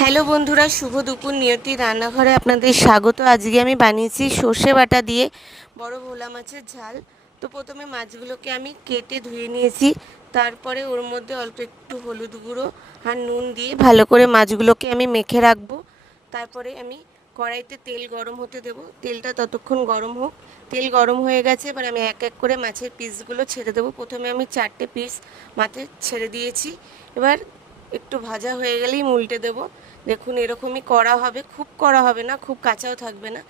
Hello বন্ধুরা, শুভ দুপুর। নিয়তি রান্নাঘরে আপনাদের স্বাগত। আজকে আমি বানিয়েছি সর্ষে বাটা দিয়ে বড় ভোলা মাছের ঝাল। তো প্রথমে মাছগুলোকে আমি কেটে ধুয়ে নিয়েছি, তারপরে ওর মধ্যে অল্প একটু হলুদ গুঁড়ো আর নুন দিয়ে ভালো করে মাছগুলোকে আমি মেখে রাখবো। তারপরে আমি কড়াইতে তেল গরম হতে দেব। তেলটা ততক্ষণ গরম হোক। তেল গরম হয়ে গেছে, এবার আমি এক এক করে মাছের পিসগুলো ছেড়ে দেবো। প্রথমে আমি 4টে পিস মাছের ছেড়ে দিয়েছি। এবার একটু ভাজা হয়ে গেলেই উল্টে দেবো। দেখুন, এরকমই করা হবে, খুব করা হবে না, খুব কাঁচাও থাকবে না।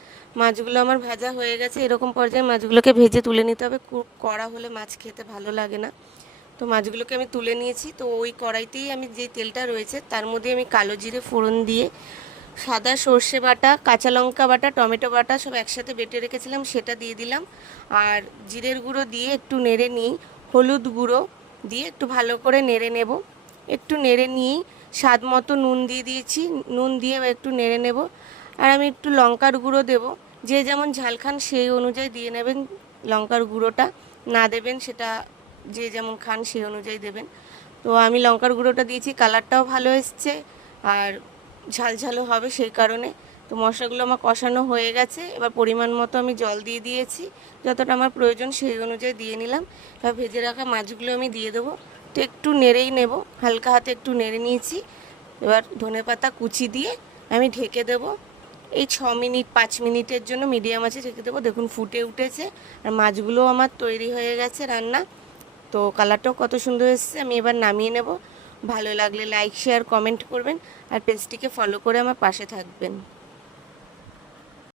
মাছগুলো আমার ভাজা হয়ে গেছে। এরকম পর্যায়ে মাছগুলোকে ভেজে তুলে নিতে হবে, খুব কড়া হলে মাছ খেতে ভালো লাগে না। তো মাছগুলোকে আমি তুলে নিয়েছি। তো ওই কড়াইতেই আমি যে তেলটা রয়েছে তার মধ্যে আমি কালো জিরে ফোড়ন দিয়ে সাদা সর্ষে বাটা, কাঁচা লঙ্কা বাটা, টমেটো বাটা সব একসাথে বেটে রেখেছিলাম, সেটা দিয়ে দিলাম। আর জিরের গুঁড়ো দিয়ে একটু নেড়ে নিই, হলুদ গুঁড়ো দিয়ে একটু ভালো করে নেড়ে নেব। একটু নেড়ে নিয়েই স্বাদ মতো নুন দিয়ে দিয়েছি, নুন দিয়ে একটু নেড়ে নেব। আর আমি একটু লঙ্কার গুঁড়ো দেব, যে যেমন ঝাল খান সেই অনুযায়ী দিয়ে নেবেন। লঙ্কার গুঁড়োটা না দেবেন সেটা যে যেমন খান সেই অনুযায়ী দেবেন। তো আমি লঙ্কার গুঁড়োটা দিয়েছি, কালারটাও ভালো এসছে আর ঝাল ঝালও হবে সেই কারণে। তো মশলাগুলো আমার কষানো হয়ে গেছে। এবার পরিমাণ মতো আমি জল দিয়ে দিয়েছি, যতটা আমার প্রয়োজন সেই অনুযায়ী দিয়ে নিলাম। এবার ভেজে রাখা মাছগুলো আমি দিয়ে দেবো। তো একটু নেড়েই নেব, হালকা হাতে একটু নেড়ে নিয়েছি। এবার ধনেপাতা কুচি দিয়ে আমি ঢেকে দেবো। এই 6 মিনিট 5 মিনিটের জন্য মিডিয়াম আঁচে ঢেকে দেবো। দেখুন ফুটে উঠেছে আর মাছগুলোও আমার তৈরি হয়ে গেছে রান্না। তো কালারটাও কত সুন্দর এসেছে। আমি এবার নামিয়ে নেব। ভালো লাগলে লাইক শেয়ার কমেন্ট করবেন আর পেজটিকে ফলো করে আমার পাশে থাকবেন।